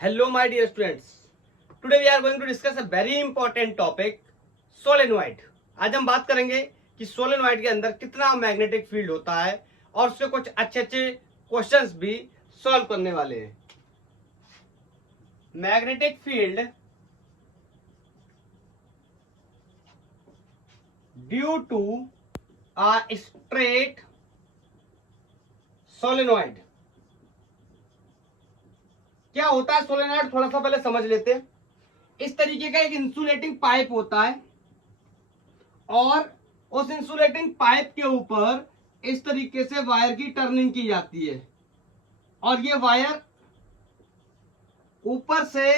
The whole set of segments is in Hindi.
Hello my dear students. Today we are going to discuss a very important topic, solenoid. आज हम बात करेंगे कि सोलेनॉइड के अंदर कितना मैग्नेटिक फील्ड होता है और उससे कुछ अच्छे अच्छे क्वेश्चंस भी सॉल्व करने वाले हैं। Magnetic field due to a straight solenoid. क्या होता है सोलेनॉइड, थोड़ा सा पहले समझ लेते हैं। इस तरीके का एक इंसुलेटिंग पाइप होता है और उस इंसुलेटिंग पाइप के ऊपर इस तरीके से वायर की टर्निंग की जाती है और ये वायर ऊपर से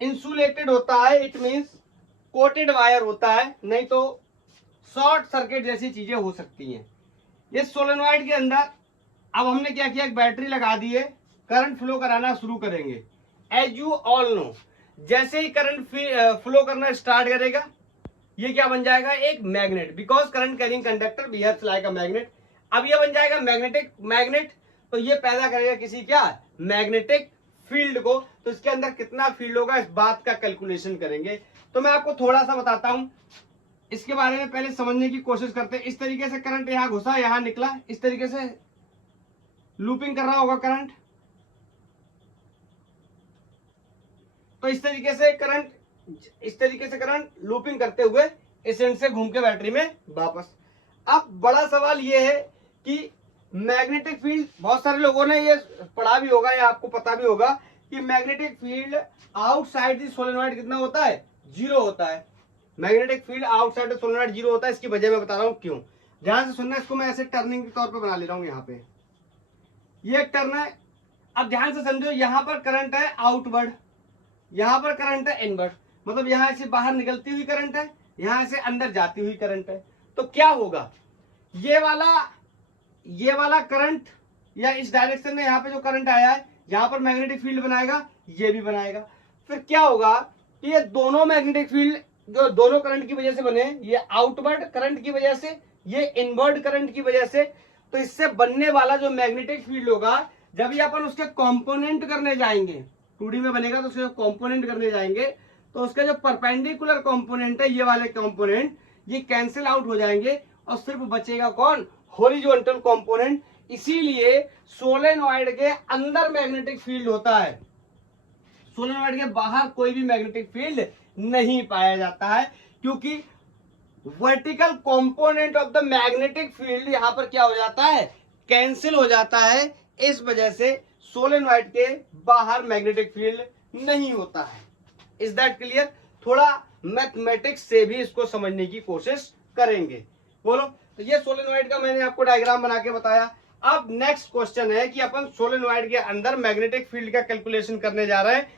इंसुलेटेड होता है, इट मींस कोटेड वायर होता है, नहीं तो शॉर्ट सर्किट जैसी चीजें हो सकती हैं। ये सोलेनॉइड के अंदर अब हमने क्या किया, एक बैटरी लगा दी है, करंट फ्लो कराना शुरू करेंगे। एज यू ऑल नो, जैसे ही करंट फ्लो करना स्टार्ट करेगा ये क्या बन जाएगा, एक magnet, because current carrying conductor behaves like a magnet. अब ये बन जाएगा मैग्नेट, तो ये पैदा करेगा किसी क्या, मैग्नेटिक फील्ड को। तो इसके अंदर कितना फील्ड होगा इस बात का कैलकुलेशन करेंगे। तो मैं आपको थोड़ा सा बताता हूं इसके बारे में, पहले समझने की कोशिश करते हैं। इस तरीके से करंट यहां घुसा, यहां निकला, इस तरीके से लूपिंग कर रहा होगा करंट। तो इस तरीके से करंट लूपिंग करते हुए इस एंड से घूम के बैटरी में वापस। अब बड़ा सवाल ये है कि मैग्नेटिक फील्ड, बहुत सारे लोगों ने ये पढ़ा भी होगा या आपको पता भी होगा कि magnetic field outside the solenoid कितना होता है, जीरो होता है। Magnetic field outside the solenoid zero होता है। इसकी वजह मैं बता रहा हूं क्यों, ध्यान से सुनना। इसको मैं ऐसे टर्निंग के तौर पर बना ले रहा हूं। यहाँ पे ये एक टर्न है। अब ध्यान से समझो, यहां पर करंट है आउटवर्ड, यहां पर करंट है इनवर्ड, मतलब यहां से बाहर निकलती हुई करंट है, यहां से अंदर जाती हुई करंट है। तो क्या होगा, ये वाला करंट या इस डायरेक्शन में यहाँ पे जो करंट आया है, यहां पर मैग्नेटिक फील्ड बनाएगा, ये भी बनाएगा। फिर क्या होगा कि ये दोनों मैग्नेटिक फील्ड जो दोनों करंट की वजह से बने, ये आउटवर्ड करंट की वजह से, ये इनवर्ड करंट की वजह से, तो इससे बनने वाला जो मैग्नेटिक फील्ड होगा, जब ये अपन उसके कॉम्पोनेंट करने जाएंगे, 2D में बनेगा तो उसके कॉम्पोनेंट करने जाएंगे, तो उसके जो परपेंडिकुलर कॉम्पोनेंट है, ये वाले कॉम्पोनेंट, ये कैंसिल आउट हो जाएंगे और सिर्फ बचेगा कौन, हॉरिजॉन्टल कॉम्पोनेंट। इसीलिए सोलेनॉइड के अंदर मैग्नेटिक फील्ड होता है, सोलेनॉइड के बाहर कोई भी मैग्नेटिक फील्ड नहीं पाया जाता है, क्योंकि vertical component of the magnetic field यहां पर क्या हो जाता है, कैंसिल हो जाता है। इस वजह से सोलेनॉइड के बाहर मैग्नेटिक फील्ड नहीं होता है। Is that clear? थोड़ा मैथमेटिक्स से भी इसको समझने की कोशिश करेंगे। बोलो, तो ये सोलेनॉइड का मैंने आपको डायग्राम बना के बताया। अब नेक्स्ट क्वेश्चन है कि अपन सोलेनॉइड के अंदर मैग्नेटिक फील्ड का कैलकुलेशन करने जा रहे हैं।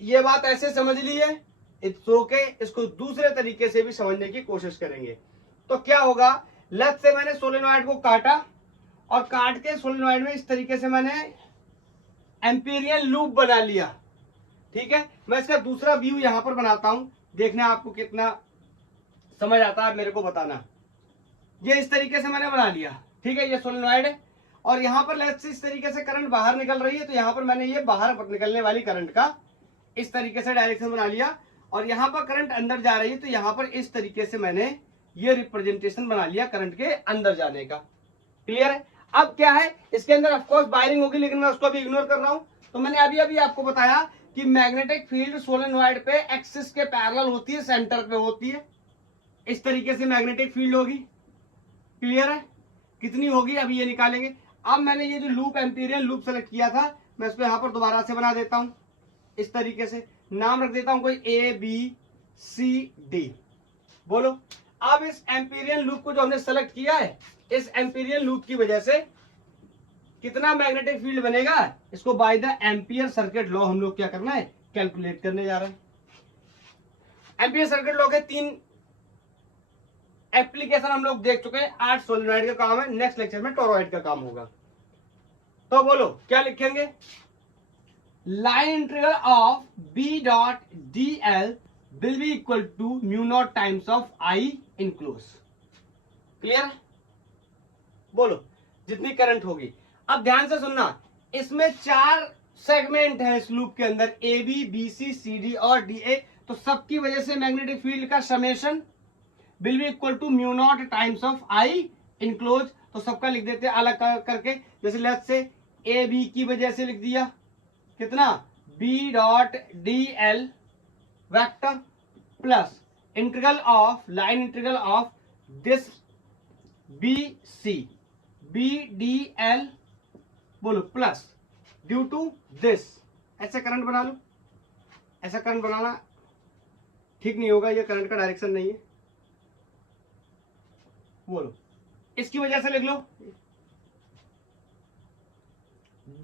ये बात ऐसे समझ ली है, इट्स ओके, इसको दूसरे तरीके से भी समझने की कोशिश करेंगे। तो क्या होगा, लेफ्ट से मैंने सोलेनॉइड को काटा और काट के सोलेनॉइड में इस तरीके से मैंने एम्पीरियल लूप बना लिया। ठीक है, मैं इसका दूसरा व्यू यहां पर बनाता हूं, देखना आपको कितना समझ आता है, मेरे को बताना। ये इस तरीके से मैंने बना लिया, ठीक है, ये सोलेनॉइड है और यहां पर लेफ्ट से इस तरीके से करंट बाहर निकल रही है, तो यहां पर मैंने ये बाहर निकलने वाली करंट का इस तरीके से डायरेक्शन बना लिया और यहां पर करंट अंदर जा रही है, तो यहां पर इस तरीके से मैंने ये रिप्रेजेंटेशन बना लिया करंट के अंदर जाने का। क्लियर है? अब क्या है, इसके अंदर ऑफकोर्स वायरिंग होगी, लेकिन मैं उसको अभी इग्नोर कर रहा हूं। तो मैंने अभी आपको बताया कि मैग्नेटिक फील्ड सोलेनॉइड पे एक्सिस के पैरेलल होती है, सेंटर पे होती है, इस तरीके से मैग्नेटिक फील्ड होगी। क्लियर है? कितनी होगी अभी ये निकालेंगे। अब मैंने ये जो लूप, एम्पीरियल लूप सेलेक्ट किया था, मैं इसको यहां पर दोबारा से बना देता हूं, इस तरीके से नाम रख देता हूं कोई ABCD। बोलो, अब इस एम्पीरियल लूप को जो हमने सेलेक्ट किया है, इस एम्पीरियल लूप की वजह से कितना मैग्नेटिक फील्ड बनेगा, इसको by the ampere circuit law हम लोग क्या करना है, कैलकुलेट करने जा रहे हैं। एम्पियर सर्किट लॉ के 3 एप्लीकेशन हम लोग देख चुके हैं। 8 सोलेनॉइड का काम है, नेक्स्ट लेक्चर में टोरॉइड का काम होगा। तो बोलो क्या लिखेंगे, line integral of B dot DL will be equal to mu naught times of I enclose। Clear? बोलो, जितनी करंट होगी। अब ध्यान से सुनना, इसमें 4 सेगमेंट है इस लूप के अंदर, A B, B C, C D और डी ए, तो सबकी वजह से मैग्नेटिक फील्ड का summation will be equal to mu naught times of I enclosed. तो सबका लिख देते हैं अलग करके, जैसे लेट्स से ए बी की वजह से लिख दिया कितना, B dot D L vector plus integral of, line integral of this B C, B D L बोलो प्लस ड्यू टू दिस। ऐसे करंट बना लो, ऐसा करंट बनाना ठीक नहीं होगा, ये करंट का डायरेक्शन नहीं है। बोलो इसकी वजह से लिख लो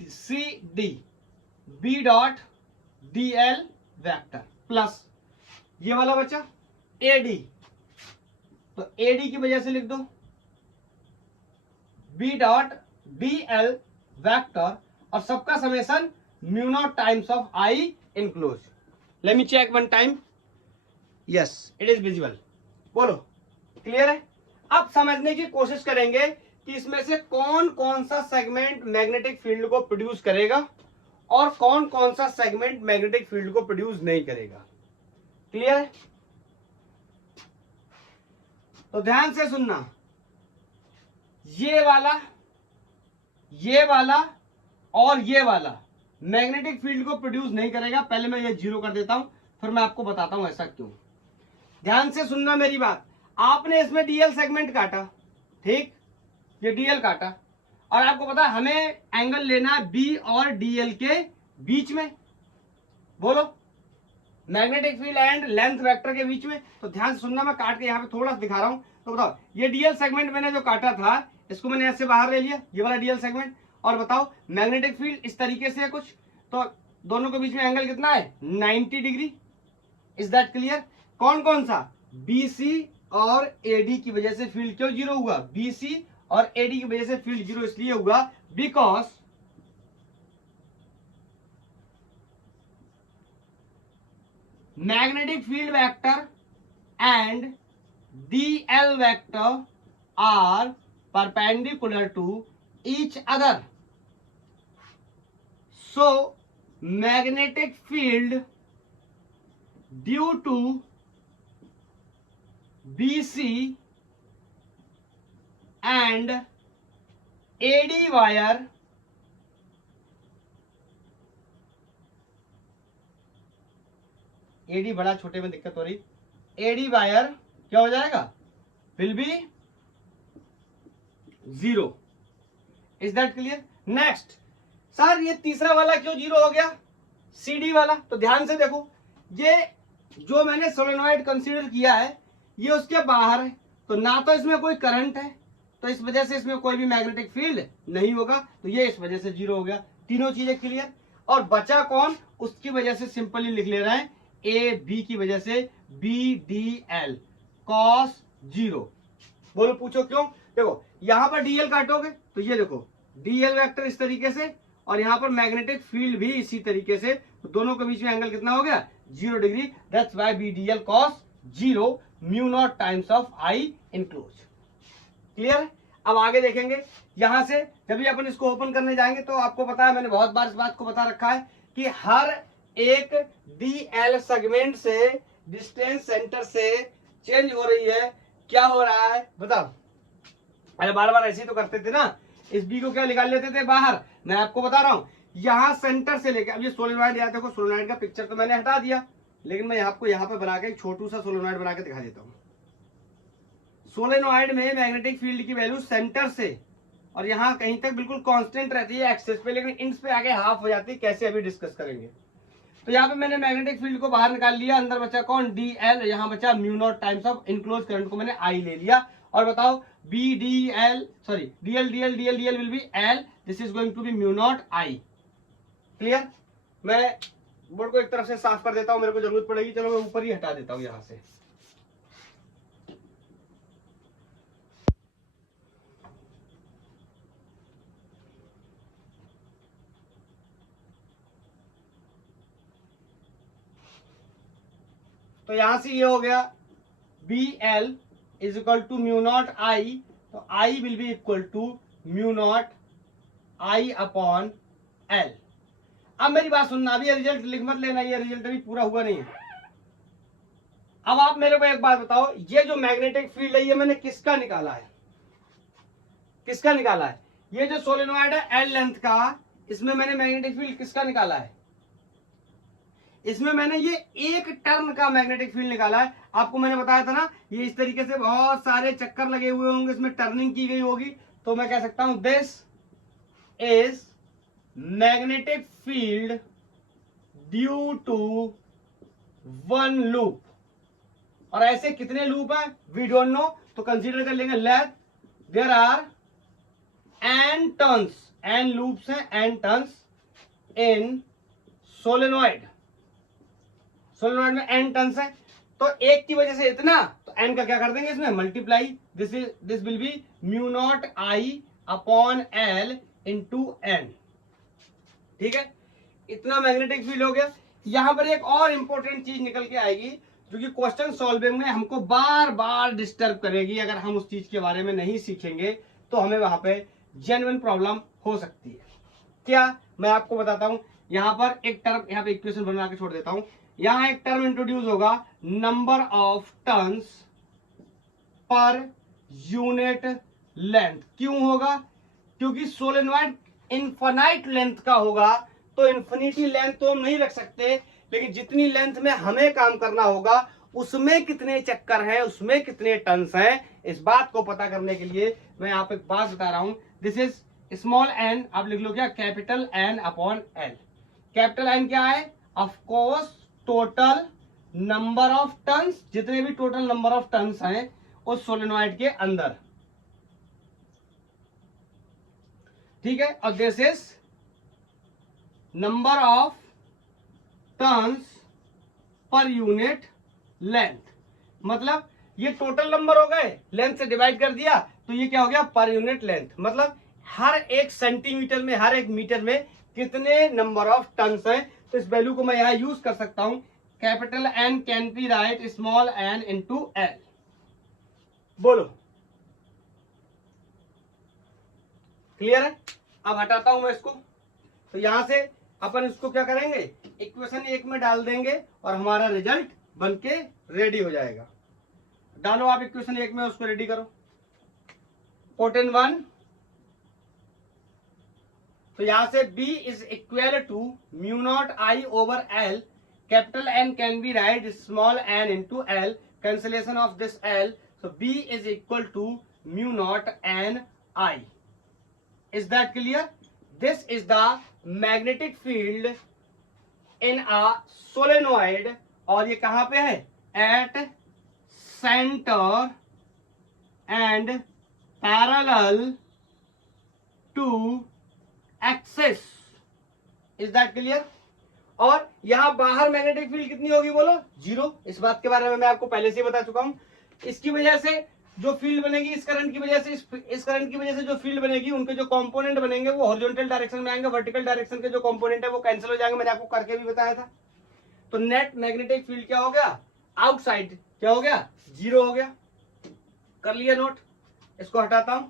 C D B dot D L vector plus ये वाला बचा ए डी, तो ए डी की वजह से लिख दो B dot D L vector और सबका summation mu naught times of I enclosed. Let me check one time, yes it is visible. बोलो क्लियर है। अब समझने की कोशिश करेंगे कि इसमें से कौन कौन सा सेगमेंट मैग्नेटिक फील्ड को प्रोड्यूस करेगा और कौन कौन सा सेगमेंट मैग्नेटिक फील्ड को प्रोड्यूस नहीं करेगा। क्लियर है, तो ध्यान से सुनना, ये वाला और ये वाला मैग्नेटिक फील्ड को प्रोड्यूस नहीं करेगा। पहले मैं ये जीरो कर देता हूं, फिर मैं आपको बताता हूं ऐसा क्यों। ध्यान से सुनना मेरी बात, आपने इसमें डीएल सेगमेंट काटा, ठीक, ये डीएल काटा और आपको पता है हमें एंगल लेना है बी और डीएल के बीच में। बोलो magnetic field and length vector के बीच में। तो ध्यान से सुनना, मैं काट के यहाँ पे थोड़ा सा दिखा रहा हूं। तो बताओ ये डीएल सेगमेंट मैंने जो काटा था इसको मैंने ऐसे बाहर ले लिया, ये वाला डीएल सेगमेंट, और बताओ मैग्नेटिक फील्ड इस तरीके से है कुछ, तो दोनों के बीच में एंगल कितना है 90 डिग्री। Is that clear. कौन कौन सा, बीसी और एडी की वजह से फील्ड क्यों जीरो हुआ, बीसी और एडी की वजह से फील्ड जीरो इसलिए हुआ because magnetic field vector and dl vector are perpendicular to each other. So magnetic field due to BC and AD wire AD बड़ा छोटे में दिक्कत हो रही, एडी वायर क्या हो जाएगा, will be zero. Is that clear. Next sir ये तीसरा वाला क्यों जीरो हो गया, सीडी वाला। तो ध्यान से देखो, ये जो मैंने सोलेनॉइड कंसीडर किया है ये उसके बाहर है, तो ना तो इसमें कोई करंट है, तो इस वजह से इसमें कोई भी मैग्नेटिक फील्ड नहीं होगा, तो ये इस वजह से जीरो हो गया। तीनों चीजें क्लियर। और बचा कौन, उसकी वजह से सिंपली लिख ले रहे हैं ए बी की वजह से B D L cos zero. बोलो पूछो क्यों। देखो यहां पर डीएल काटोगे तो ये देखो डीएल वेक्टर इस तरीके से और यहां पर मैग्नेटिक फील्ड भी इसी तरीके से, तो दोनों के बीच में एंगल कितना हो गया 0 degree. That's why B D L cos zero mu naught times of I enclosed. Clear है। अब आगे देखेंगे, यहां से जब भी अपन इसको ओपन करने जाएंगे तो आपको पता है मैंने बहुत बार इस बात को बता रखा है कि हर एक डीएल सेगमेंट से डिस्टेंस सेंटर से चेंज हो रही है। क्या हो रहा है बताओ, अरे बार बार ऐसे ही तो करते थे ना, इस बी को क्या निकाल लेते थे बाहर। मैं आपको बता रहा हूं यहां सेंटर से लेकर, अब ये सोलेनॉइड याद देखो, सोलेनॉइड का पिक्चर तो मैंने हटा दिया, लेकिन मैं आपको यहाँ पे बना के एक छोटू सा सोलेनॉइड बना के दिखा देता हूँ। सोलेनॉइड में मैग्नेटिक फील्ड की वैल्यू सेंटर से और यहाँ कहीं तक बिल्कुल कांस्टेंट रहती है एक्सेस पे, लेकिन इंच पे आगे हाफ हो जाती है। कैसे अभी डिस्कस करेंगे। तो यहाँ पे मैंने मैग्नेटिक फील्ड को बाहर निकाल लिया, अंदर बचा कौन डी एल, यहाँ बचा mu naught times of enclosed current को मैंने आई ले लिया। और बताओ B D L sorry D L D L D L D L will be L, this is going to be mu naught I. Clear. मैं बोर्ड को एक तरफ से साफ कर देता हूं, मेरे को जरूरत पड़ेगी, चलो मैं ऊपर ही हटा देता हूं यहां से। तो यहां से ये हो गया B L is equal to mu naught I, तो I will be equal to mu naught I upon L. अब मेरी बात सुनना, अभी ये रिजल्ट लिख मत लेना, ये रिजल्ट अभी पूरा हुआ नहीं है। अब आप मेरे को एक बात बताओ, ये जो मैग्नेटिक फील्ड है ये मैंने किसका निकाला है, किसका निकाला है? ये जो सोलेनोइड है एल लेंथ का, इसमें मैंने मैग्नेटिक फील्ड किसका निकाला है? इसमें मैंने ये एक टर्न का मैग्नेटिक फील्ड निकाला है। आपको मैंने बताया था ना, ये इस तरीके से बहुत सारे चक्कर लगे हुए होंगे, इसमें टर्निंग की गई होगी, तो मैं कह सकता हूं this is magnetic field due to one loop. और ऐसे कितने लूप है वी डोंट नो, तो कंसीडर कर लेंगे let there are n turns, n loops हैं, n turns in solenoid. Solenoid में एन टर्न्स है, तो एक की वजह से इतना, तो एन का क्या कर देंगे इसमें multiply, this will be mu naught I upon L into N. ठीक है, इतना मैग्नेटिक फील्ड हो गया। यहां पर एक और इंपॉर्टेंट चीज निकल के आएगी जो कि क्वेश्चन सॉल्विंग में हमको बार बार डिस्टर्ब करेगी। अगर हम उस चीज के बारे में नहीं सीखेंगे तो हमें वहां पे जेन्युइन प्रॉब्लम हो सकती है। क्या, मैं आपको बताता हूं। यहां पर एक टर्म, यहां पे इक्वेशन बना के छोड़ देता हूं। यहां एक टर्म इंट्रोड्यूस होगा, number of turns per unit length. क्यों होगा? क्योंकि सोलेनोइड इनफाइनाइट लेंथ का होगा, तो इन्फिनिटी लेंथ तो हम नहीं रख सकते, लेकिन जितनी लेंथ में हमें काम करना होगा उसमें कितने चक्कर हैं, उसमें कितने टर्न्स हैं, इस बात को पता करने के लिए मैं आप एक बात बता रहा हूं। दिस इज स्मॉल एन, आप लिख लो क्या, capital N upon L. Capital N क्या है? Of course total number of turns, जितने भी टोटल नंबर ऑफ टर्न्स हैं उस सोलेनोइड के अंदर। ठीक है, और this is number of turns per unit length. मतलब ये टोटल नंबर हो गए, लेंथ से डिवाइड कर दिया तो ये क्या हो गया, पर यूनिट लेंथ। मतलब हर एक सेंटीमीटर में, हर एक मीटर में कितने नंबर ऑफ टर्न्स हैं। तो इस वैल्यू को मैं यहां यूज कर सकता हूं, capital N can be write small n into L. बोलो, क्लियर है? अब हटाता हूं मैं इसको, तो यहां से अपन इसको क्या करेंगे, इक्वेशन एक में डाल देंगे और हमारा रिजल्ट बनके रेडी हो जाएगा। डालो आप इक्वेशन एक में, उसको रेडी करो। पुट इन 1, तो यहां से B is equal to mu naught I over L, capital N can be write small n into L, cancellation of this L, so B is equal to mu naught n I. Is that clear? This is the magnetic field in a solenoid, और ये कहां पे है, at center and parallel to axis. Is that clear? और यहां बाहर मैग्नेटिक फील्ड कितनी होगी बोलो, 0। इस बात के बारे में मैं आपको पहले से बता चुका हूं। इसकी वजह से जो फील्ड बनेगी, इस करंट की वजह से, इस करंट की वजह से जो फील्ड बनेगी, उनके जो कंपोनेंट बनेंगे वो हॉरिजॉन्टल डायरेक्शन में आएंगे, वर्टिकल डायरेक्शन के जो कंपोनेंट है वो कैंसिल हो जाएंगे, मैंने आपको करके भी बताया था। तो नेट मैग्नेटिक फील्ड क्या हो गया, आउटसाइड क्या हो गया, 0 हो गया। कर लिया नोट? इसको हटाता हूं।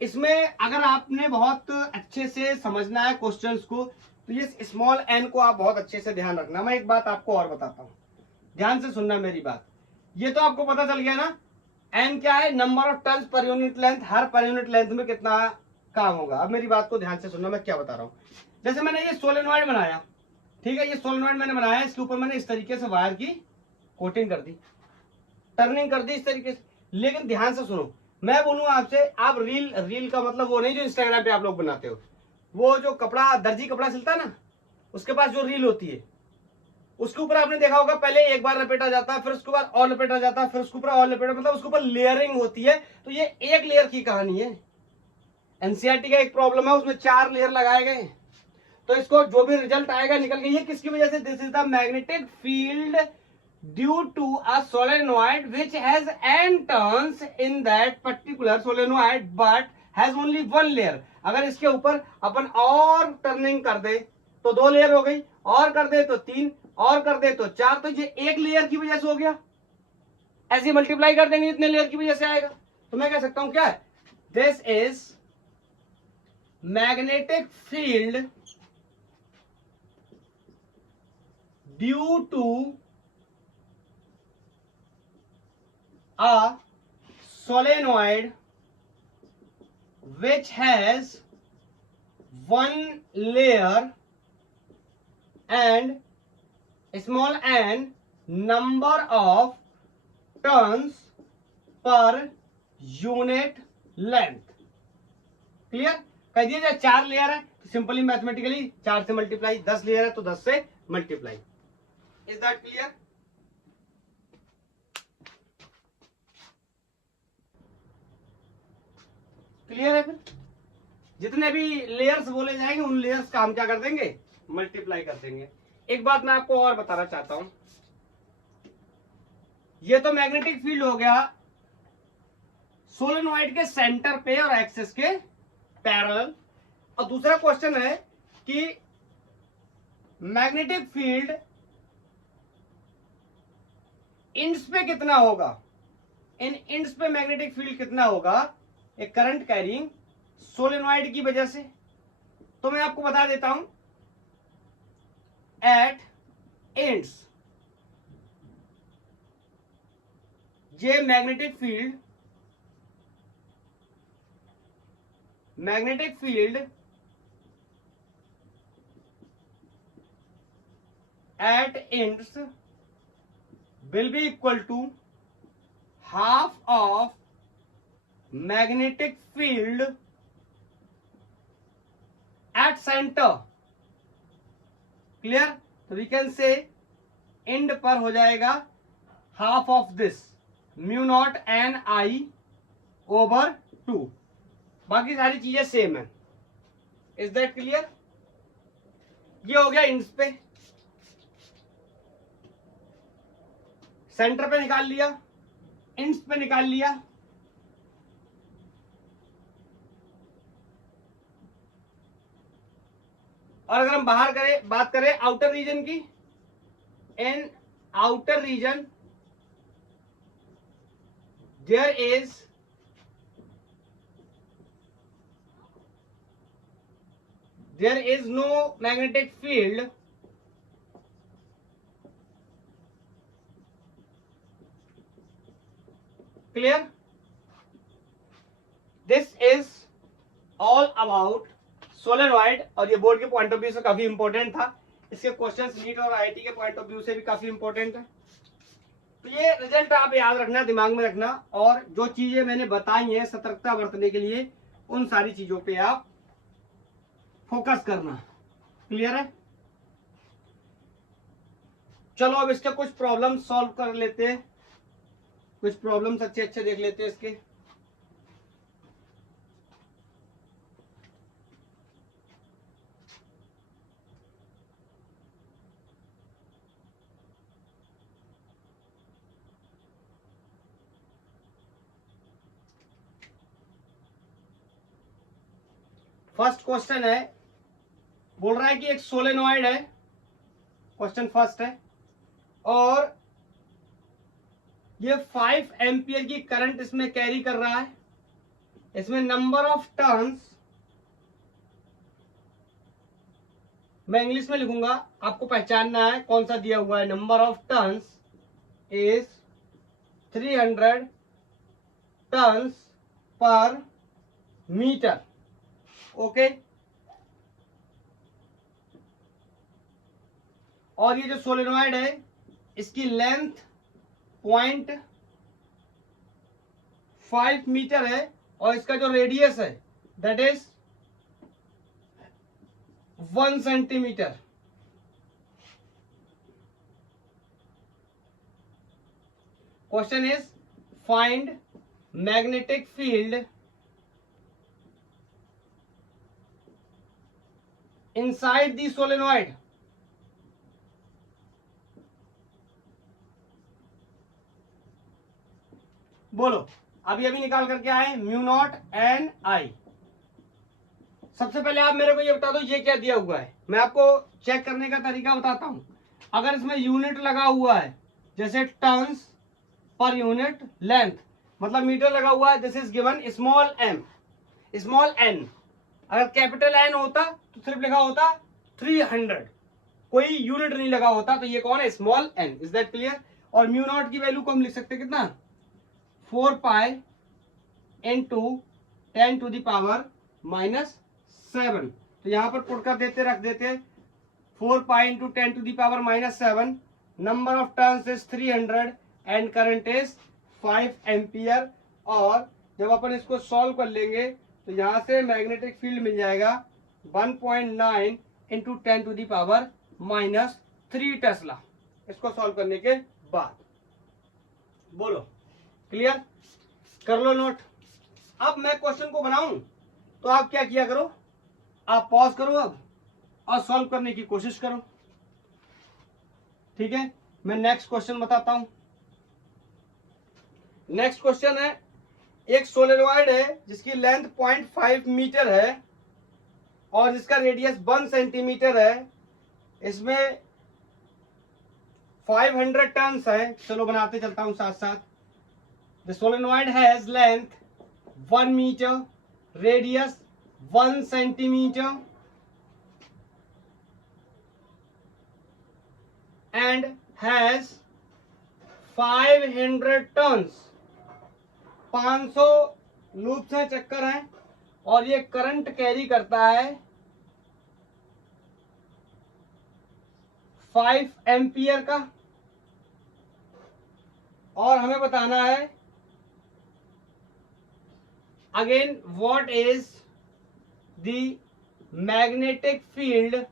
इसमें अगर आपने बहुत अच्छे से समझना है क्वेश्चंस को, तो ये स्मॉल एन को आप बहुत अच्छे से ध्यान रखना। मैं एक बात आपको और बताता हूं, ध्यान से सुनना मेरी बात। ये तो आपको पता चल गया ना, एन क्या है, number of turns per unit length, हर पर यूनिट लेंथ में कितना काम होगा। अब मेरी बात को ध्यान से सुनना, मैं क्या बता रहा हूं। जैसे मैंने ये सोलेनोइड बनाया, ठीक है, ये सोलेनोइड मैंने बनाया, इसके ऊपर मैंने इस तरीके से वायर की कोटिंग कर दी, टर्निंग कर दी इस तरीके से। लेकिन ध्यान से सुनो, मैं बोलूँ आपसे, आप रील का मतलब वो नहीं जो इंस्टाग्राम पे आप लोग बनाते हो, वो जो कपड़ा, दर्जी कपड़ा सिलता है ना, उसके पास जो रील होती है, उसके ऊपर आपने देखा होगा पहले एक बार लपेटा जाता है, फिर उसके बाद और लपेटा जाता है, फिर उसके ऊपर और लपेटा, मतलब उसके ऊपर लेयरिंग होती है। तो ये एक लेयर की कहानी है। एनसीईआरटी का एक प्रॉब्लम है, उसमें 4 लेयर लगाए गए। तो इसको जो भी रिजल्ट आएगा निकल के, ये किसकी वजह से, this is the magnetic field due to a solenoid which has n turns in that particular solenoid but has only 1 layer. अगर इसके ऊपर अपन और टर्निंग कर दे तो 2 लेयर हो गई, और कर दे तो 3, और कर दे तो 4, तो ये एक लेयर की वजह से हो गया। ऐसे मल्टीप्लाई कर देंगे जितने लेयर की वजह से आएगा। तो मैं कह सकता हूं क्या है, this is magnetic field due to a solenoid which has one layer and small n number of turns per unit length. Clear? कह दिया जाए 4 लेयर है तो सिंपली मैथमेटिकली 4 से मल्टीप्लाई, 10 लेयर है तो 10 से multiply. Is that clear? Clear है? फिर जितने भी लेयर्स बोले जाएंगे उन लेयर्स का हम क्या कर देंगे? मल्टीप्लाई कर देंगे. एक बात मैं आपको और बताना चाहता हूं, ये तो मैग्नेटिक फील्ड हो गया सोलेनोइड के सेंटर पे और एक्सिस के पैरेलल. और दूसरा क्वेश्चन है कि मैग्नेटिक फील्ड इंड्स पे कितना होगा, इन इंड्स पे मैग्नेटिक फील्ड कितना होगा एक करंट कैरिंग सोलेनोइड की वजह से. तो मैं आपको बता देता हूं, एट एंड्स ये magnetic field at ends will be equal to half of magnetic field at center. Clear? तो we can say end पर हो जाएगा half of this mu naught n I over 2. बाकी सारी चीजें सेम है. Is that clear? ये हो गया इंड्स पे, सेंटर पे निकाल लिया, इंड्स पे निकाल लिया. और अगर हम बात करें आउटर रीजन की, in outer region there is no magnetic field clear. This is all about solenoid. और ये बोर्ड के पॉइंट ऑफ व्यू से काफी इंपॉर्टेंट था. इसके क्वेश्चंस नीट और आईआईटी के पॉइंट ऑफ व्यू से भी काफी इंपॉर्टेंट है. तो ये रिजल्ट आप याद रखना, दिमाग में रखना, और जो चीजें मैंने बताई हैं सतर्कता बरतने के लिए उन सारी चीजों पे आप फोकस करना. क्लियर है? चलो अब इसके कुछ प्रॉब्लम सॉल्व कर लेते हैं, कुछ प्रॉब्लम्स अच्छे देख लेते हैं इसके. फर्स्ट क्वेश्चन है, बोल रहा है कि एक सोलेनॉइड है, क्वेश्चन फर्स्ट है, और ये 5 एम्पियर की करंट इसमें कैरी कर रहा है. इसमें नंबर ऑफ टर्न्स मैं इंग्लिश में लिखूंगा, आपको पहचानना है कौन सा दिया हुआ है. Number of turns is 300 turns per metre. Okay. और ये जो सोलेनॉइड है इसकी लेंथ 0.5 मीटर है, और इसका जो रेडियस है that is 1 centimetre. Question is find magnetic field inside the solenoid. बोलो अभी निकाल करके आए म्यू नॉट एन आई. सबसे पहले आप मेरे को ये बता दो ये क्या दिया हुआ है. मैं आपको चेक करने का तरीका बताता हूं. अगर इसमें यूनिट लगा हुआ है जैसे टर्न्स पर यूनिट लेंथ, मतलब मीटर लगा हुआ है, this is given small M small n. अगर कैपिटल एन होता तो सिर्फ लिखा होता 300. कोई यूनिट नहीं लगा होता, तो ये कौन है, small n. Is that clear? और म्यू नॉट की वैल्यू को हम लिख सकते हैं कितना, 4 pi into 10 to the power -7। तो यहां पर पुट कर देते, रख देते 4 pi into 10 to the power -7, number of turns is 300 and current is 5 ampere. और जब अपन इसको सॉल्व कर लेंगे तो यहां से मैग्नेटिक फील्ड मिल जाएगा 1.9 into 10 to the power -3 tesla, इसको सॉल्व करने के बाद। बोलो क्लियर? कर लो नोट। अब मैं क्वेश्चन को बनाऊं तो आप क्या किया करो, आप पॉज करो अब और सॉल्व करने की कोशिश करो। ठीक है, मैं नेक्स्ट क्वेश्चन बताता हूं। नेक्स्ट क्वेश्चन है, एक सोलेनॉइड है जिसकी लेंथ 0.5 मीटर है और जिसका रेडियस 1 सेंटीमीटर है। इसमें 500 टर्न्स है। चलो बनाते चलता हूं साथ साथ। The solenoid has length 1 metre, radius 1 centimetre and has 500 turns. 500 loops हैं, चक्कर हैं, और ये करंट कैरी करता है 5 एम्पियर का। और हमें बताना है again what is the magnetic field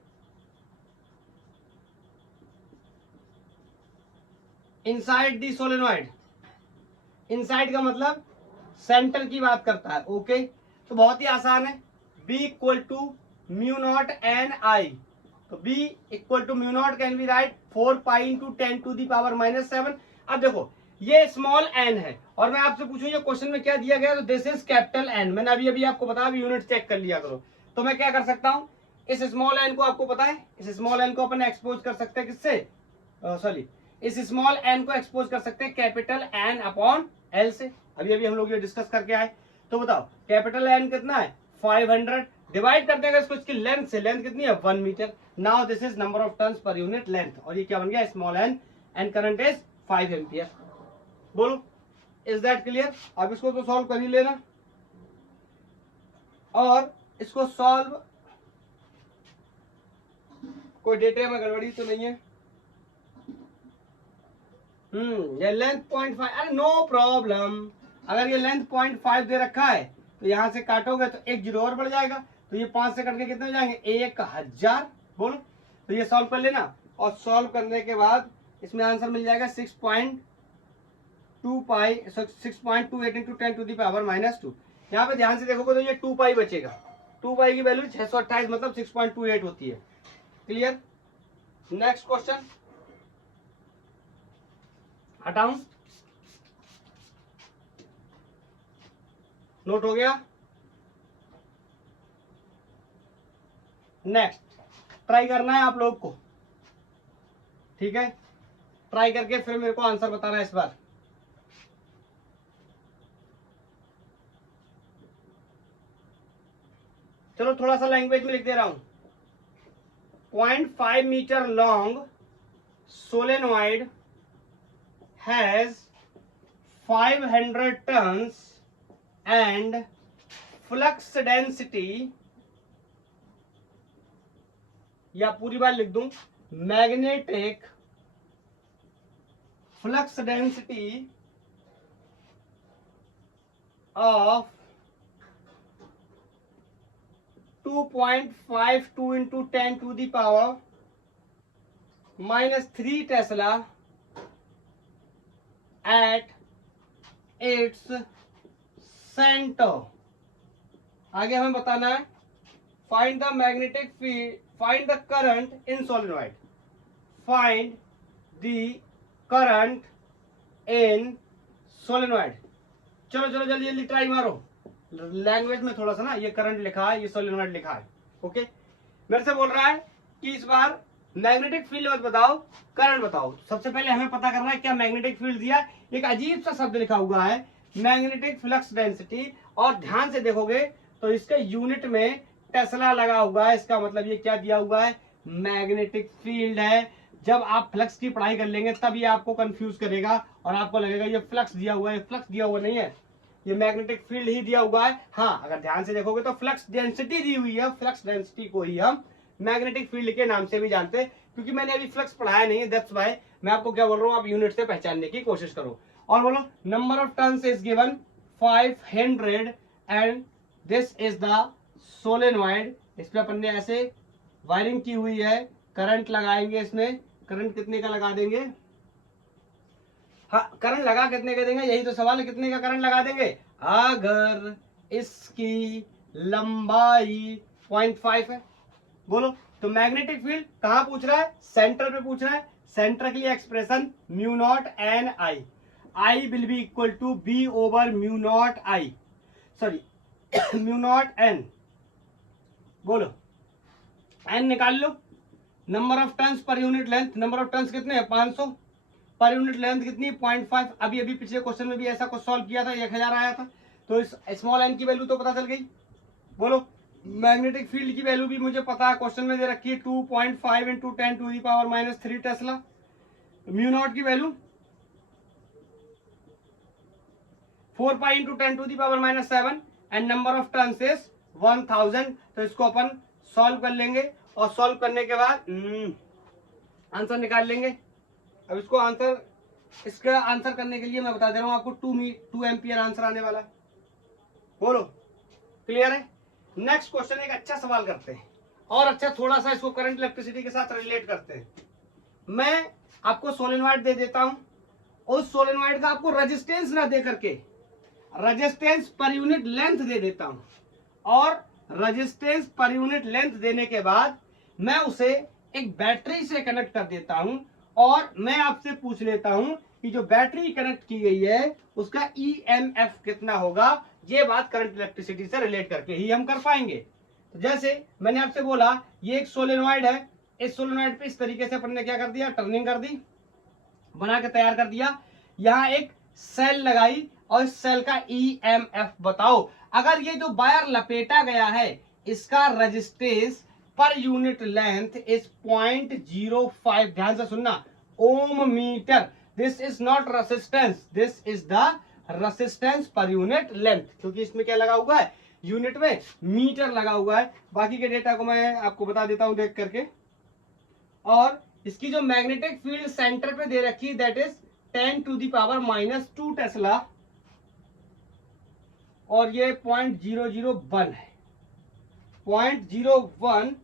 inside the solenoid. Inside का मतलब सेंटर की बात करता है। ओके, तो बहुत ही आसान है, B equal to mu naught N I. तो B equal to mu naught can be write 4 pi into 10 to the power -7। अब देखो ये स्मॉल एन है और मैं आपसे पूछूं ये क्वेश्चन में क्या दिया गया, तो दिस इज कैपिटल एन। मैंने अभी आपको बताया, अभी यूनिट चेक कर लिया करो। तो मैं क्या कर सकता हूं, इस स्मॉल एन को, आपको पता है इस स्मॉल एन को अपन एक्सपोज कर सकते हैं किससे, सॉरी इस स्मॉल एन को एक्सपोज कर सकते हैं कैपिटल एन अपॉन एल से। अभी हम लोग ये डिस्कस करके आए। तो बताओ कैपिटल एन कितना है, 500, डिवाइड कर देगा इसको इसकी लेंथ से। लेंथ कितनी है, 1 metre. Now this is number of turns per unit length, और ये क्या बन गया, small n, and current is 5 ampere. बोलो इज दैट क्लियर? अब इसको तो सॉल्व कर ही लेना, और इसको सॉल्व, कोई डेटा में गड़बड़ी तो नहीं है। ये लेंथ 0.5, अरे नो प्रॉब्लम। अगर ये लेंथ 0.5 दे रखा है तो यहां से काटोगे तो एक जीरो और बढ़ जाएगा, तो ये 5 से कट के कितने हो जाएंगे, 1000। बोलो, तो ये सॉल्व कर लेना, और सॉल्व करने के बाद इसमें आंसर मिल जाएगा 6.28 इंटू 10 टू दी पावर -2। यहाँ पे ध्यान से देखोगे तो ये 2 पाई बचेगा। 2 पाई की वैल्यू 628 मतलब 6.28 होती है। क्लियर? नेक्स्ट क्वेश्चन हटाऊं, नोट हो गया? नेक्स्ट ट्राई करना है आप लोग को, ठीक है? ट्राई करके फिर मेरे को आंसर बताना है इस बार। चलो थोड़ा सा लैंग्वेज में लिख दे रहा हूं। 0.5 metre long solenoid has 500 tons and flux density, या पूरी बात लिख दूं, magnetic flux density of 2.52 into 10 to the power -3 tesla at its center। आगे हमें बताना है find the magnetic field, find the current in solenoid, find the current in solenoid। चलो चलो जल्दी जल्दी ट्राई मारो। लैंग्वेज में थोड़ा सा ना, ये करंट लिखा है, ये सोलेनॉइड लिखा है। ओके, मेरे से बोल रहा है कि इस बार मैग्नेटिक फील्ड मत बताओ, करंट बताओ। सबसे पहले हमें पता करना है क्या मैग्नेटिक फील्ड दिया। एक अजीब सा शब्द लिखा हुआ है मैग्नेटिक फ्लक्स डेंसिटी, और ध्यान से देखोगे तो इसके यूनिट में टेस्ला लगा हुआ है। इसका मतलब ये क्या दिया हुआ है, मैग्नेटिक फील्ड है। जब आप फ्लक्स की पढ़ाई कर लेंगे तब ये आपको कंफ्यूज करेगा और आपको लगेगा ये फ्लक्स दिया हुआ है। फ्लक्स दिया हुआ नहीं है, ये मैग्नेटिक फील्ड ही दिया हुआ है। हाँ, अगर ध्यान से देखोगे तो फ्लक्स डेंसिटी दी हुई है। फ्लक्स डेंसिटी को ही हम मैग्नेटिक फील्ड के नाम से भी जानते हैं, क्योंकि मैंने अभी फ्लक्स पढ़ाया नहीं है, दैट्स व्हाई मैं आपको क्या बोल रहा हूँ, आप यूनिट से पहचानने की कोशिश करो। और बोलो number of turns is given 500 and this is the solenoid. इस पे अपन ने ऐसे वायरिंग की हुई है, करंट लगाएंगे इसमें। करंट कितने का लगा देंगे? हाँ, करंट लगा कितने का देंगे, यही तो सवाल है, कितने का करंट लगा देंगे? अगर इसकी लंबाई 0.5 है, बोलो तो मैग्नेटिक फील्ड कहां पूछ रहा है? सेंटर पे पूछ रहा है। सेंटर के लिए expression mu naught N I, I will be equal to B over mu naught I, sorry mu naught n. बोलो एन निकाल लो। Number of turns per unit length, number of turns कितने हैं? 500। पर यूनिट लेंथ कितनी? 0.5। अभी अभी पिछले क्वेश्चन में भी ऐसा कुछ सॉल्व किया था, 1000 आया था। तो इस स्मॉल एन की वैल्यू तो पता चल गई। बोलो मैग्नेटिक फील्ड की वैल्यू भी मुझे पता है, क्वेश्चन में दे रखी है 2.5 इंटू 10⁻³ टेस्ला। म्यू नॉट की value 4 pi into 10⁻⁷ and number of turns is 1000। तो इसको अपन सॉल्व कर लेंगे और सॉल्व करने के बाद आंसर निकाल लेंगे। अब इसको आंसर, इसका आंसर करने के लिए मैं बता दे रहा हूं आपको 2 एम्पियर आंसर आने वाला। बोलो क्लियर है? नेक्स्ट क्वेश्चन एक अच्छा सवाल करते हैं और अच्छा थोड़ा सा इसको करंट इलेक्ट्रिसिटी के साथ रिलेट करते हैं। मैं आपको सोलेनॉइड दे देता हूं, उस सोलेनॉइड का आपको रेजिस्टेंस ना दे करके रेजिस्टेंस पर यूनिट लेंथ दे देता हूं, और रेजिस्टेंस पर यूनिट लेंथ देने के बाद मैं उसे एक बैटरी से कनेक्ट कर देता हूं और मैं आपसे पूछ लेता हूं कि जो बैटरी कनेक्ट की गई है उसका ईएमएफ कितना होगा। ये बात करंट इलेक्ट्रिसिटी से रिलेट करके ही हम कर पाएंगे। तो जैसे मैंने आपसे बोला ये एक सोलेनॉइड है, इस सोलेनॉइड पे इस तरीके से अपन ने क्या कर दिया, टर्निंग कर दी, बना के तैयार कर दिया। यहां एक सेल लगाई और इस सेल का ईएमएफ बताओ। अगर ये जो वायर लपेटा गया है इसका रेजिस्टेंस पर यूनिट लेंथ इज 0.05, ध्यान से सुनना, ohm metre. This is not resistance, this is the resistance per unit length, क्योंकि इसमें क्या लगा हुआ है, यूनिट में मीटर लगा हुआ है। बाकी के डेटा को मैं आपको बता देता हूं देख करके। और इसकी जो मैग्नेटिक फील्ड सेंटर पे दे रखी दैट इज 10⁻⁻² टेस्ला, और ये 0.001 है, 0.01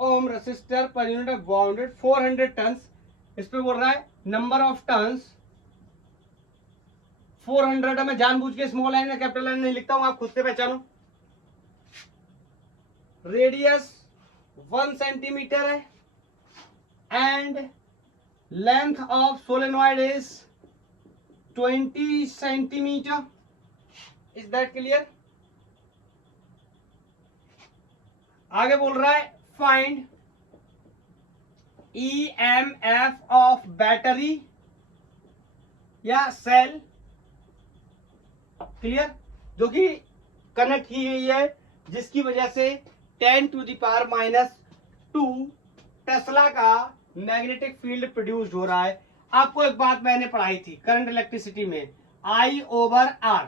ohm resistor per unit of bounded 400 turns. इस पे बोल रहा है नंबर ऑफ टन्स 400 है। मैं जानबूझ के स्मॉल लाइन में कैपिटल लाइन नहीं लिखता हूं, आप खुद से पहचानो। रेडियस 1 सेंटीमीटर है and length of solenoid is 20 centimetre. Is that clear? आगे बोल रहा है फाइंड ईएमएफ ऑफ बैटरी या सेल, क्लियर, जो कि कनेक्ट की हुई है, जिसकी वजह से 10⁻⁻² टेस्ला का मैग्नेटिक फील्ड प्रोड्यूस्ड हो रहा है। आपको एक बात मैंने पढ़ाई थी करंट इलेक्ट्रिसिटी में, I/R,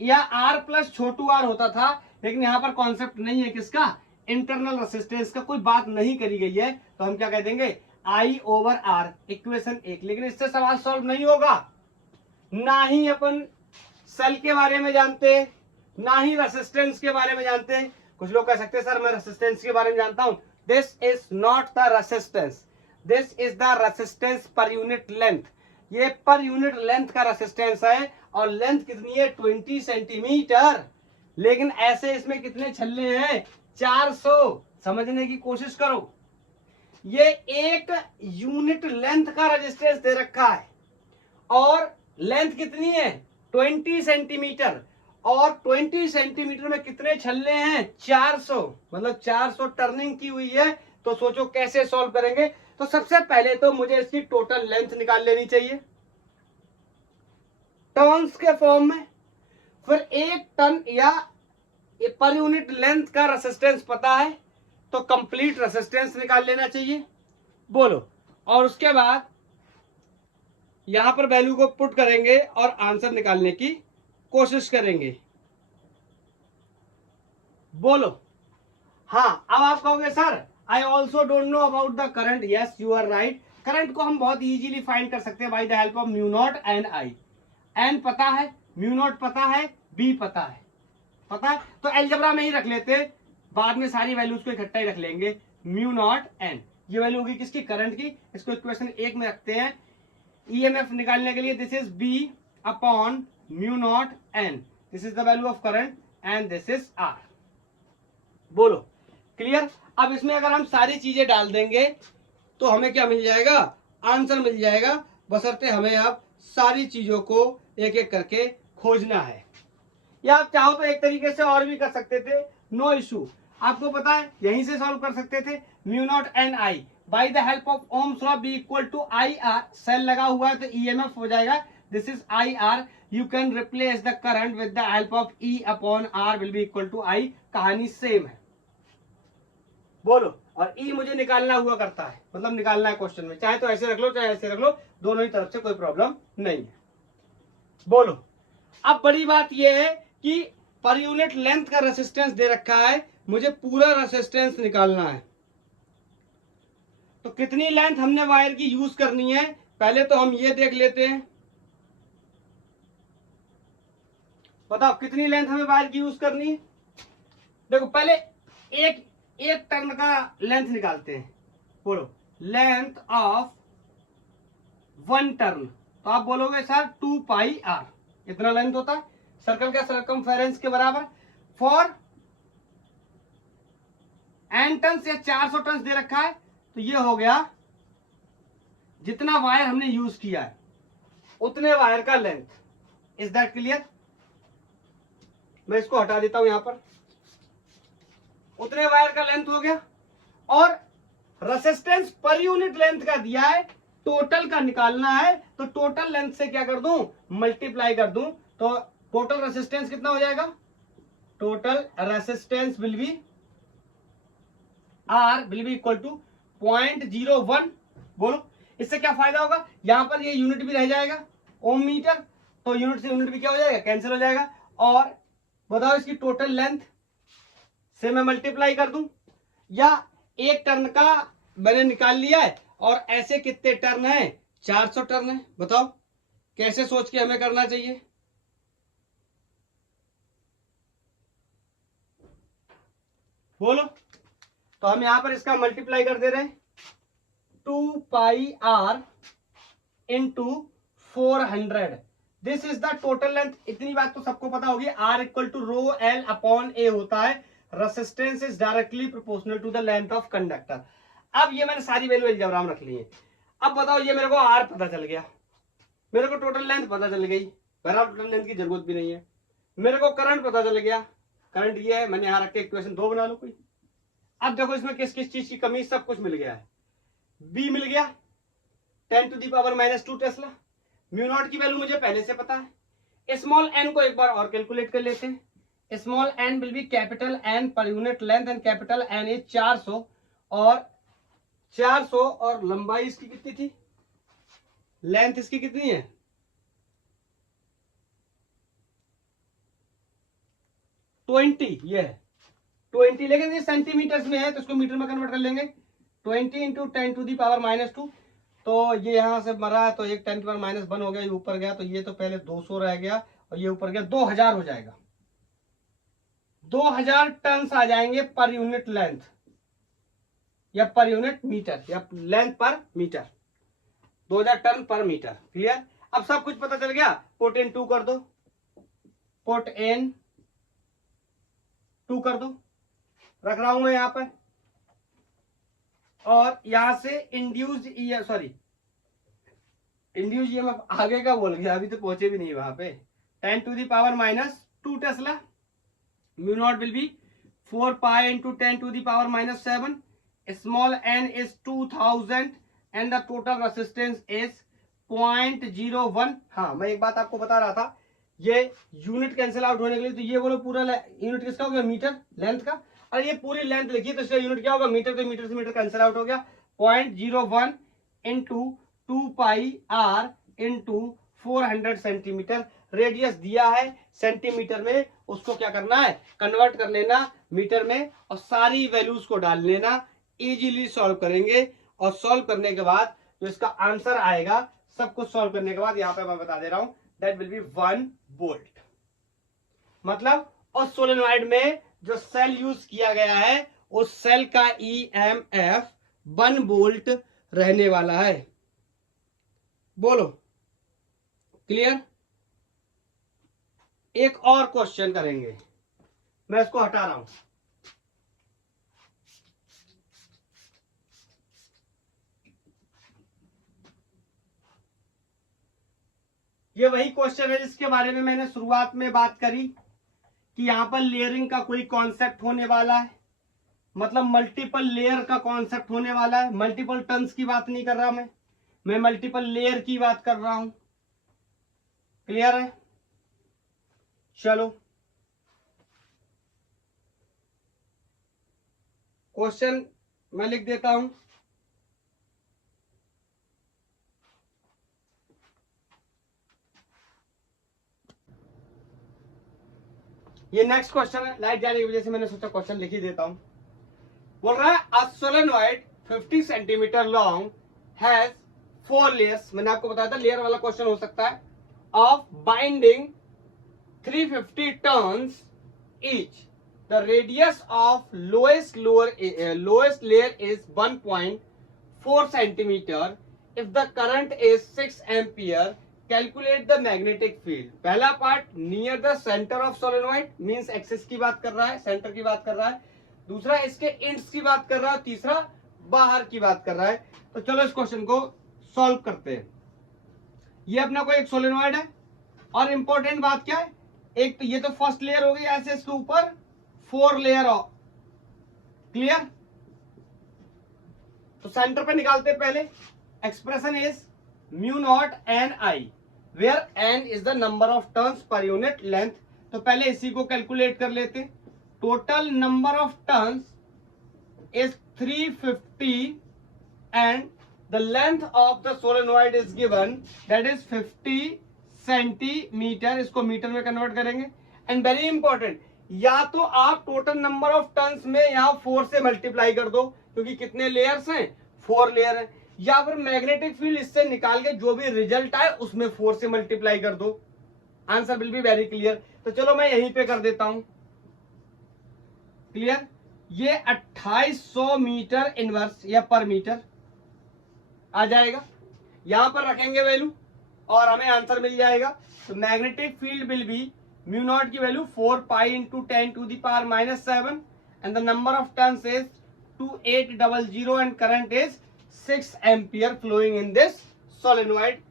या R प्लस छोटू r होता था, लेकिन यहां पर कॉन्सेप्ट नहीं है किसका, इंटरनल रेसिस्टेंस का, कोई बात नहीं करी गई है, तो हम क्या कह देंगे I/R, इक्वेशन 1। लेकिन इससे सवाल सॉल्व नहीं होगा, ना ही अपन सेल के बारे में जानते, ना ही रेसिस्टेंस के बारे में जानते। कुछ लोग कह सकते हैं सर मैं रेसिस्टेंस के बारे में जानता हूं। This is not the resistance, this is the resistance per unit length. ये पर यूनिट लेंथ का रेसिस्टेंस है, और लेंथ कितनी है, 20 सेंटीमीटर। लेकिन ऐसे इसमें कितने छल्ले हैं, 400। समझने की कोशिश करो, ये एक यूनिट लेंथ का रेजिस्टेंस दे रखा है, और लेंथ कितनी है, 20 सेंटीमीटर, और 20 सेंटीमीटर में कितने छल्ले हैं, 400, मतलब 400 टर्निंग की हुई है। तो सोचो कैसे सॉल्व करेंगे। तो सबसे पहले तो मुझे इसकी टोटल लेंथ निकाल लेनी चाहिए टर्न्स के फॉर्म में। फिर एक टन या पर यूनिट लेंथ का रेसिस्टेंस पता है, तो कंप्लीट रेसिस्टेंस निकाल लेना चाहिए। बोलो, और उसके बाद यहां पर वैल्यू को पुट करेंगे और आंसर निकालने की कोशिश करेंगे। बोलो, हाँ। अब आप कहोगे sir I also don't know about the current. Yes you are right. Current को हम बहुत इजीली फाइंड कर सकते हैं by the help of mu naught and I. N पता है, म्यू नॉट पता है, बी पता है, पता है तो एलजेब्रा में ही रख लेते, बाद में सारी वैल्यूज को इकट्ठा ही रख लेंगे। म्यू नॉट एन, ये वैल्यू होगी किसकी, करंट की। इसको इक्वेशन 1 में रखते हैं। ईएमएफ निकालने के लिए this is B upon mu naught N, this is the value of current and this is R. बोलो, क्लियर। अब इसमें अगर हम सारी चीजें डाल देंगे तो हमें क्या मिल जाएगा, आंसर मिल जाएगा, बशर्ते हमें अब सारी चीजों को एक एक करके खोजना है। या आप चाहो तो एक तरीके से और भी कर सकते थे, नो इशू। आपको पता है यहीं से सॉल्व कर सकते थे। Mu naught N I by the help of Ohm's law B equal to I R. Cell लगा हुआ है तो ईएमएफ हो जाएगा, this is I R. You can replace the current with the help of E upon R will be equal to I. कहानी सेम है। बोलो, और ई मुझे निकालना हुआ करता है, मतलब निकालना है क्वेश्चन में, चाहे तो ऐसे रख लो चाहे ऐसे रख लो, दोनों ही तरफ से कोई प्रॉब्लम नहीं है। बोलो, अब बड़ी बात यह है कि पर यूनिट लेंथ का रेसिस्टेंस दे रखा है, मुझे पूरा रेसिस्टेंस निकालना है। तो कितनी लेंथ हमने वायर की यूज करनी है, पहले तो हम ये देख लेते हैं। बताओ कितनी लेंथ हमें वायर की यूज करनी है। देखो पहले एक टर्न का लेंथ निकालते हैं। बोलो, लेंथ ऑफ वन टर्न, तो आप बोलोगे सर 2 पाई आर, इतना लेंथ होता है सर्कल का सर्कमफेरेंस के बराबर। फॉर एन टन्स या 400 टन्स दे रखा है, तो ये हो गया जितना वायर हमने यूज किया है उतने वायर का लेंथ। Is that clear. मैं इसको हटा देता हूं, यहां पर उतने वायर का लेंथ हो गया। और रेसिस्टेंस पर यूनिट लेंथ का दिया है, टोटल का निकालना है, तो टोटल लेंथ से क्या कर दूं, मल्टीप्लाई कर दूं, तो टोटल रेसिस्टेंस कितना हो जाएगा, total resistance will be R will be equal to 0.01। बोलो, इससे क्या फायदा होगा, यहां पर ये यूनिट भी रह जाएगा, ओम मीटर, तो यूनिट से यूनिट भी क्या हो जाएगा, कैंसिल हो जाएगा। और बताओ इसकी टोटल लेंथ से मैं मल्टीप्लाई कर दूं, या एक टर्न का मैंने निकाल लिया है और ऐसे कितने टर्न है, 400 टर्न है। बताओ कैसे सोच के हमें करना चाहिए। बोलो, तो हम यहां पर इसका मल्टीप्लाई कर दे रहे हैं, 2 pi are into 400, this is the total length. इतनी बात तो सबको पता होगी, R equal to rho L upon A होता है, resistance is directly proportional to the length of conductor. अब ये मैंने सारी वैल्यू अलजेब्रा में रख ली है। अब बताओ, ये मेरे को आर पता चल गया, मेरे को टोटल लेंथ पता चल गई, बहरहाल टोटल लेंथ की जरूरत भी नहीं है। मेरे को करंट पता चल गया, करंट ये है, मैंने यहां रख के इक्वेशन 2 बना लो कोई। अब देखो इसमें किस किस चीज की कमी, सब कुछ मिल गया है। बी मिल गया 10⁻⁻² टेस्ला। म्यू नॉट की वैल्यू मुझे पहले से पता है। स्मॉल एन को एक बार और कैलकुलेट कर लेते हैं। Small n will be capital N per unit length, and capital N is 400, और 400 और लंबाई इसकी कितनी थी, लेंथ इसकी कितनी है, 20, ये है 20, लेकिन ये सेंटीमीटर्स में है तो इसको मीटर में कन्वर्ट कर लेंगे। 20 इंटू 10⁻², तो ये यहां से मरा है तो एक 10⁻1 हो गया, ये ऊपर गया तो ये तो पहले 200 रह गया और ये ऊपर गया 2000 हो जाएगा। 2000 टन आ जाएंगे पर यूनिट लेंथ, या पर यूनिट मीटर, या लेंथ पर मीटर, 2000 टन पर मीटर। क्लियर। अब सब कुछ पता चल गया, पुट इन 2 कर दो, पुट इन 2 कर दो, रख रहा हूं मैं यहां पर। और यहां से इंड्यूस्ड ईएमएफ आगे का बोल गया, अभी तो पहुंचे भी नहीं वहां पे। 10⁻² tesla. Mu naught will be 4 pi into 10⁻⁻7। Small n is 2000 and the total resistance is 0.01। हाँ, मैं एक बात आपको बता रहा था, ये यूनिट कैंसिल आउट होने के लिए, तो ये बोलो पूरा यूनिट किसका हो गया, मीटर लेंथ का। और ये पूरी लेंथ लिखी तो इसका यूनिट क्या होगा, मीटर, तो मीटर से मीटर कैंसिल आउट हो गया, 0.01 इंटू 2 pi are into 400 centimetre. Radius दिया है सेंटीमीटर में, उसको क्या करना है, कन्वर्ट कर लेना मीटर में और सारी वैल्यूज को डाल लेना, इजीली सॉल्व करेंगे। और सॉल्व करने के बाद जो इसका आंसर आएगा, सब कुछ सॉल्व करने के बाद यहाँ पे मैं बता दे रहा हूं, दैट विल बी 1 वोल्ट। मतलब और सोलेनॉइड में जो सेल यूज किया गया है उस सेल का EMF 1 वोल्ट रहने वाला है। बोलो क्लियर। एक और क्वेश्चन करेंगे, मैं इसको हटा रहा हूं। ये वही क्वेश्चन है जिसके बारे में मैंने शुरुआत में बात करी कि यहां पर लेयरिंग का कोई कॉन्सेप्ट होने वाला है, मतलब मल्टीपल लेयर का कॉन्सेप्ट होने वाला है। मल्टीपल टर्न्स की बात नहीं कर रहा मैं मल्टीपल लेयर की बात कर रहा हूं। क्लियर है। चलो क्वेश्चन मैं लिख देता हूं। ये नेक्स्ट क्वेश्चन है, लाइट जाने की वजह से मैंने सोचा क्वेश्चन लिख ही देता हूं। बोल रहा है a solenoid 50 centimetre long has 4 layers, मैंने आपको बताया था लेयर वाला क्वेश्चन हो सकता है, of winding 350 turns each. The radius of lowest layer is 1.4 centimetre. If the current is 6 ampere, calculate the magnetic field. पहला part near the centre of solenoid, means axis की बात कर रहा है, सेंटर की बात कर रहा है। दूसरा इसके इंड्स की बात कर रहा है, तीसरा बाहर की बात कर रहा है। तो चलो इस क्वेश्चन को सॉल्व करते हैं। ये अपना कोई एक सोलेनॉइड है और इंपॉर्टेंट बात क्या है, एक तो ये तो फर्स्ट लेयर हो गई, ऐसे इसके ऊपर 4 लेयर ऑफ। क्लियर। तो सेंटर पे निकालते पहले, expression is mu naught N I, where N is the number of turns per unit length. तो पहले इसी को कैलकुलेट कर लेते। Total number of turns is 350 and the length of the solenoid is given, that is 50 centimetre. इसको मीटर में कन्वर्ट करेंगे। एंड वेरी इंपॉर्टेंट, या तो आप टोटल नंबर ऑफ टर्न्स में यहां 4 से मल्टीप्लाई कर दो, क्योंकि कितने लेयर्स हैं, 4 लेयर हैं, या फिर मैग्नेटिक फील्ड इससे निकाल के जो भी रिजल्ट आए उसमें 4 से मल्टीप्लाई कर दो। Answer will be very clear. तो चलो मैं यहीं पे कर देता हूं। क्लियर। ये 2800 मीटर इनवर्स या पर मीटर आ जाएगा, यहां पर रखेंगे वैल्यू और हमें आंसर मिल जाएगा। तो magnetic field will be mu naught की value 4 pi into 10 to the power -7 and the number of turns is 2800 and current is 6 ampere flowing in this solenoid.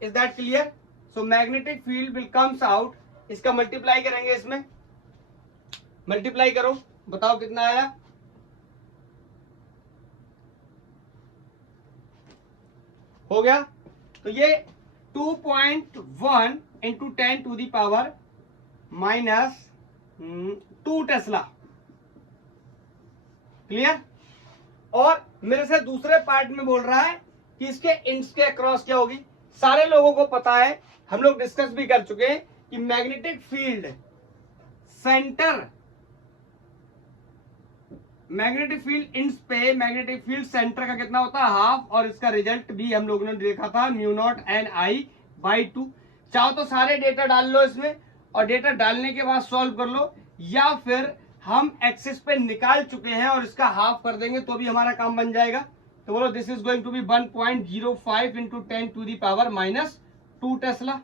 Is that clear. So magnetic field will comes out, इसका मल्टीप्लाई करेंगे, इसमें मल्टीप्लाई करो, बताओ कितना आया। हो गया। तो ये 2.1 into 10 to the power -2 tesla. Clear. और मेरे से दूसरे पार्ट में बोल रहा है कि इसके इंड्स के अक्रॉस क्या होगी। सारे लोगों को पता है, हम लोग डिस्कस भी कर चुके हैं कि magnetic field centre, magnetic field ends पे मैग्नेटिक फील्ड सेंटर का कितना होता है, हाफ, और इसका रिजल्ट भी हम लोगों ने देखा था mu naught N I by 2। चाहो तो सारे डेटा डाल लो इसमें और डेटा डालने के बाद सॉल्व कर लो, या फिर हम एक्सिस पे निकाल चुके हैं और इसका हाफ कर देंगे तो भी हमारा काम बन जाएगा। तो बोलो this is going to be 1.05 into 10 to the power -2 tesla.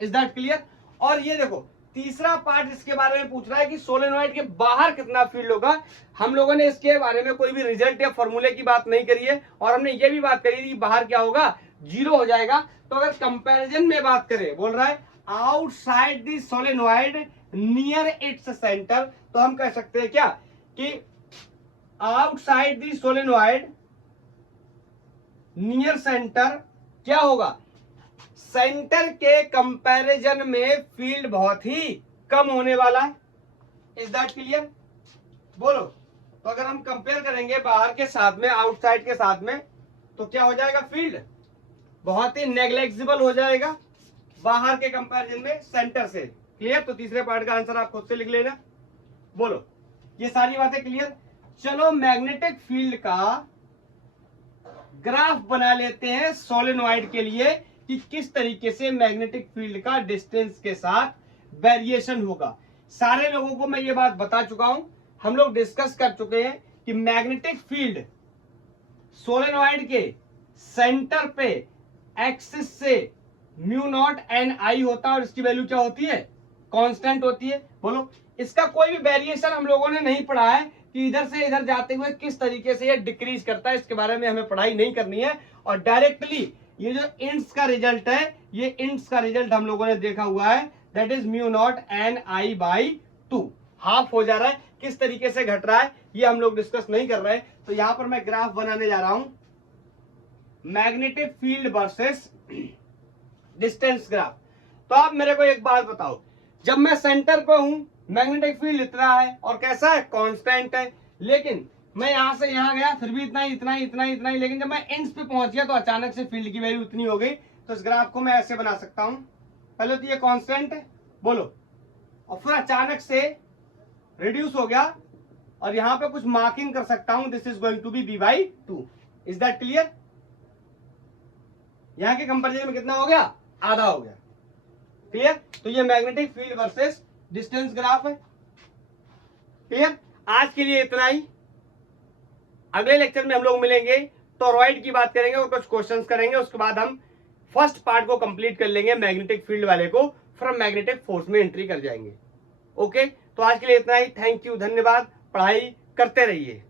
Is that clear. और ये देखो तीसरा पार्ट इसके बारे में पूछ रहा है कि सोलेनॉइड के बाहर कितना फील्ड होगा। हम लोगों ने इसके बारे में कोई भी रिजल्ट या फॉर्मूले की बात नहीं करी है, और हमने ये भी बात करी थी कि बाहर क्या होगा, 0 हो जाएगा। तो अगर कंपैरिजन में बात करें, बोल रहा है outside the solenoid near its centre, तो हम कह सकते हैं क्या कि outside the solenoid near centre क्या होगा, सेंटर के कंपैरिजन में फील्ड बहुत ही कम होने वाला है। Is that clear. बोलो। तो अगर हम कंपेयर करेंगे बाहर के साथ में, आउटसाइड के साथ में, तो क्या हो जाएगा? फील्ड बहुत ही नेग्लेक्सिबल हो जाएगा बाहर के कंपैरिजन में सेंटर से। क्लियर? तो तीसरे पार्ट का आंसर आप खुद से लिख लेना। बोलो, ये सारी बातें क्लियर? चलो मैग्नेटिक फील्ड का ग्राफ बना लेते हैं सोलेनॉइड के लिए कि किस तरीके से मैग्नेटिक फील्ड का डिस्टेंस के साथ वेरिएशन होगा। सारे लोगों को मैं ये बात बता चुका हूं, हम लोग डिस्कस कर चुके हैं कि मैग्नेटिक फील्ड सोलेनॉइड के सेंटर पे एक्सिस से म्यू नॉट एन आई होता है और इसकी वैल्यू क्या होती है? कांस्टेंट होती है। बोलो, इसका कोई भी वेरिएशन हम लोगों ने नहीं पढ़ा है कि इधर से इधर जाते हुए किस तरीके से ये डिक्रीज करता है, इसके बारे में हमें पढ़ाई नहीं करनी है। और डायरेक्टली ये जो इंट्स का रिजल्ट है, ये इंट्स का रिजल्ट हम लोगों ने देखा हुआ है, that is mu naught N I by 2, half हो जा रहा है। किस तरीके से घट रहा है ये हम लोग डिस्कस नहीं कर रहे हैं। तो यहां पर मैं ग्राफ बनाने जा रहा हूं, magnetic field versus distance graph. तो आप मेरे को एक बात बताओ, जब मैं सेंटर पे हूं मैग्नेटिक फील्ड इतना है और कैसा है? कांस्टेंट है। लेकिन मैं यहां से यहां गया फिर भी इतना ही इतना ही इतना ही इतना ही, लेकिन जब मैं एंड्स पे पहुंच गया तो अचानक से फील्ड की वैल्यू इतनी हो गई। तो इस ग्राफ को मैं ऐसे बना सकता हूं, पहले तो ये कांस्टेंट है, बोलो, और फिर अचानक से रिड्यूस हो गया और यहां पे कुछ मार्किंग कर सकता हूं, this is going to be b/2। Is that clear? यहां के कंपैरिजन में कितना हो गया? आधा हो गया। क्लियर? तो ये magnetic field versus distance graph है। क्लियर? आज के लिए इतना ही। अगले लेक्चर में हम लोग मिलेंगे, टोरॉइड की बात करेंगे और कुछ क्वेश्चंस करेंगे। उसके बाद हम फर्स्ट पार्ट को कंप्लीट कर लेंगे मैग्नेटिक फील्ड वाले को, फिर हम मैग्नेटिक फोर्स में एंट्री कर जाएंगे। ओके, तो आज के लिए इतना ही। थैंक यू, धन्यवाद। पढ़ाई करते रहिए।